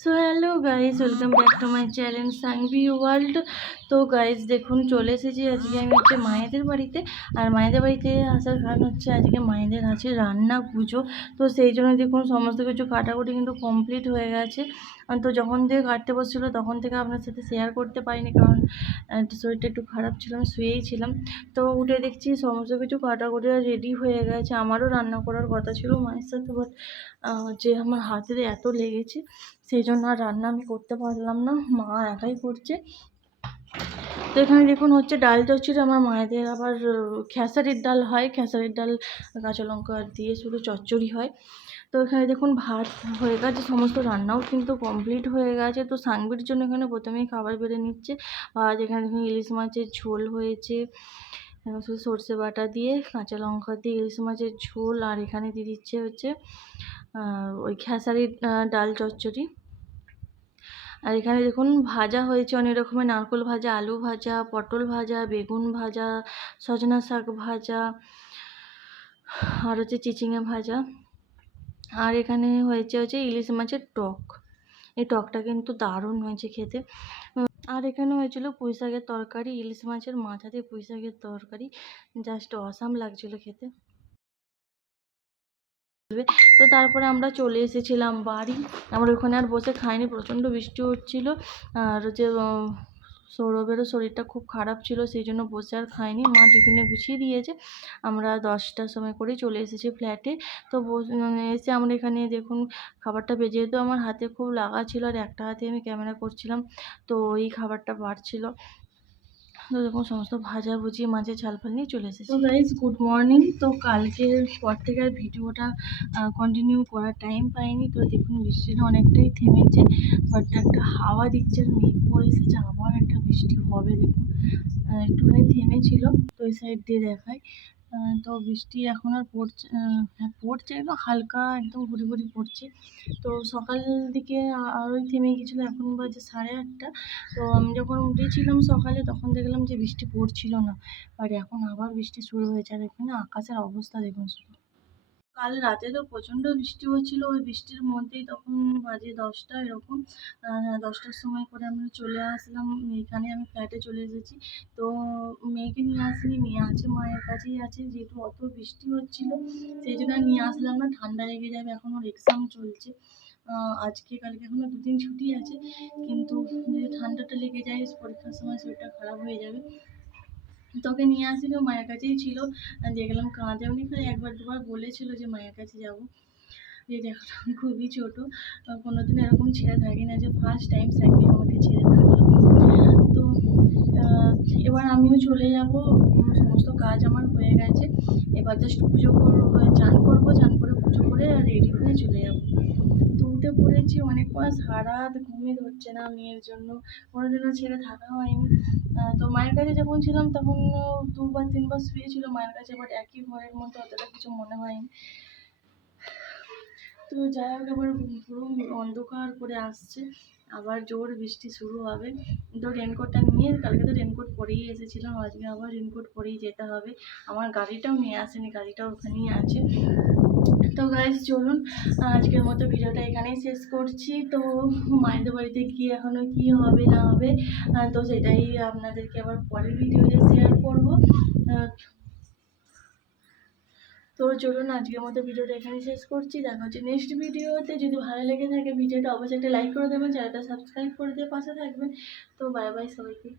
So hello guys, welcome back to my channel Sanghvi world. তো guys দেখুন, চলে এসেছি আজকে আমি মায়েদের বাড়িতে। আর মায়েদের বাড়িতে আসার কারণ হচ্ছে আজকে মায়েদের আছে রান্না পুজো। তো সেই জন্য দেখুন সমস্ত কিছু কাটাকুটি কিন্তু কমপ্লিট হয়ে গেছে। তো যখন থেকে কাটতে বসছিলো তখন থেকে আপনার সাথে শেয়ার করতে পারিনি, কারণ শরীরটা একটু খারাপ ছিল, আমি শুয়েই ছিলাম। তো উঠে দেখছি সমস্ত কিছু কাটাকুটি রেডি হয়ে গেছে। আমারও রান্না করার কথা ছিল মায়ের সাথে, বাট যে আমার হাতে এত লেগেছে সেই জন্য আর রান্না আমি করতে পারলাম না, মা একাই করছে। তো এখানে দেখুন হচ্ছে ডাল চচ্চড়ি। আমার মায়েদের আবার খেসারির ডাল হয়, খেসারির ডাল কাঁচা লঙ্কা দিয়ে শুধু চচ্চড়ি হয়। তো এখানে দেখুন ভাত হয়ে গেছে, সমস্ত রান্নাও কিন্তু কমপ্লিট হয়ে গেছে। তো সাংবির জন্য এখানে প্রথমেই খাবার বেড়ে নিচ্ছে। আর এখানে দেখুন ইলিশ মাছের ঝোল হয়েছে, শুধু সর্ষে বাটা দিয়ে কাঁচা লঙ্কা দিয়ে ইলিশ মাছের ঝোল। আর এখানে দিয়ে দিচ্ছে হচ্ছে ওই খেসারির ডাল চচ্চড়ি। আর এখানে দেখুন ভাজা হয়েছে অনেক রকমের, নারকেল ভাজা, আলু ভাজা, পটল ভাজা, বেগুন ভাজা, সজনা শাক ভাজা, আর হচ্ছে চিচিঙে ভাজা। আর এখানে হচ্ছে ইলিশ মাছের টক। এই টকটা কিন্তু দারুণ হয়েছে খেতে। আর এখানে হয়েছিল পুঁই শাকের তরকারি, ইলিশ মাছের মাথা দিয়ে পুঁই শাকের তরকারি, জাস্ট অসাম লাগছিল খেতে। তো তারপরে আমরা চলে এসেছিলাম বাড়ি। আমরা ওখানে আর বসে খাইনি, প্রচণ্ড বৃষ্টি হচ্ছিল। আর হচ্ছে সৌরভেরও শরীরটা খুব খারাপ ছিল, সেই জন্য বসে আর খাইনি। মা টিফিনে গুছিয়ে দিয়েছে। আমরা 10টার সময় করেই চলে এসেছি ফ্ল্যাটে। তো এসে আমরা এখানে দেখুন খাবারটা বেজে যেত, আমার হাতে খুব লাগা ছিল আর একটা হাতে আমি ক্যামেরা করছিলাম, তো এই খাবারটা বাড়ছিল। তো দেখুন সমস্ত ভাজাভুজি মাছের ঝাল ফাল নিয়ে চলে এসেছি। তো গাইজ গুড মর্নিং। তো কালকের পর থেকে আর ভিডিওটা কন্টিনিউ করার টাইম পাইনি। তো দেখুন বৃষ্টিটা অনেকটাই থেমেছে, বাট একটা হাওয়া দিচ্ছে আর মেঘ পড়ে এসেছে, আবার একটা বৃষ্টি হবে। দেখুন একটুখানি থেমেছিল, তো ওই সাইড দিয়ে দেখায়। তো বৃষ্টি এখন আর পড়ছে, হ্যাঁ পড়ছে, একদম হালকা একদম ঘুরি ঘুরি পড়ছে। তো সকাল দিকে আরোই থেমে গেছিলো, এখন বাজে 8:30। তো আমি যখন উঠেছিলাম সকালে তখন দেখলাম যে বৃষ্টি পড়ছিল না, আর এখন আবার বৃষ্টি শুরু হয়েছে। আর এখানে আকাশের অবস্থা দেখুন শুধু। কাল রাতে তো প্রচণ্ড বৃষ্টি হচ্ছিল, ওই বৃষ্টির মধ্যেই তখন বাজে 10টা এরকম। 10টার সময় করে আমরা চলে আসলাম এখানে, আমি ফ্ল্যাটে চলে এসেছি। তো মেয়েকে নিয়ে আসিনি, মেয়ে আছে মায়ের কাছেই আছে, যেহেতু অত বৃষ্টি হচ্ছিল সেই জন্য নিয়ে আসলাম না, ঠান্ডা লেগে যাবে, এখন ওর এক্সাম চলছে। আজকে কালকে এখনো 2 দিন ছুটি আছে, কিন্তু যদি ঠান্ডাটা লেগে যায় পরীক্ষার সময় শরীরটা খারাপ হয়ে যাবে। তোকে নিয়ে আসিনি, ও মায়ের কাছেই ছিল। দেখলাম কাঁদে, এমনি খালি একবার দুবার বলেছিল যে মায়ের কাছে যাবো। যে দেখো খুবই ছোটো, কোনোদিন এরকম ছেড়ে থাকি না, যে ফার্স্ট টাইম সাইকেল আমাকে ছেড়ে থাকলো। তো এবার আমিও চলে যাব, সমস্ত কাজ আমার হয়ে গেছে। এবার জাস্ট পুজো করবো, চান করবো, চান করে পুজো করে রেডি হয়ে চলে যাব। তো উঠে পড়েছি অনেক পর, সারা রাত ঘুমই ধরছে না মেয়ের জন্য, কোনোদিনও ছেড়ে থাকা হয়নি। তো মায়ের কাছে যখন ছিলাম তখন 2 বার 3 বার শুয়েছিল মায়ের কাছে, বাট একই ঘরের মধ্যে অতটা কিছু মনে হয়নি। তো যাই হোক, এবার পুরো অন্ধকার করে আসছে, আবার জোর বৃষ্টি শুরু হবে। তো রেনকোটটা নিয়ে, কালকে তো রেনকোট পরেই এসেছিলাম, আজকে আবার রেনকোট পরেই যেতে হবে। আমার গাড়িটাও নিয়ে আসেনি, গাড়িটাও ওখানেই আছে। তো গাইজ চলুন আজকের মতো ভিডিওটা এখানেই শেষ করছি। তো মায়েদের বাড়িতে গিয়ে এখনও কী হবে না হবে, তো সেটাই আপনাদেরকে আবার পরের ভিডিওতে শেয়ার করবো। তো চলুন আজকের মতো ভিডিওটা এখানে শেষ করছি, দেখা হচ্ছে নেক্সট ভিডিওতে। যদি ভালো লেগে থাকে ভিডিওটা অবশ্যই একটা লাইক করে দেবেন, চ্যানেলটা সাবস্ক্রাইব করে দিয়ে পাশে থাকবেন। তো বাই বাই সবাইকে।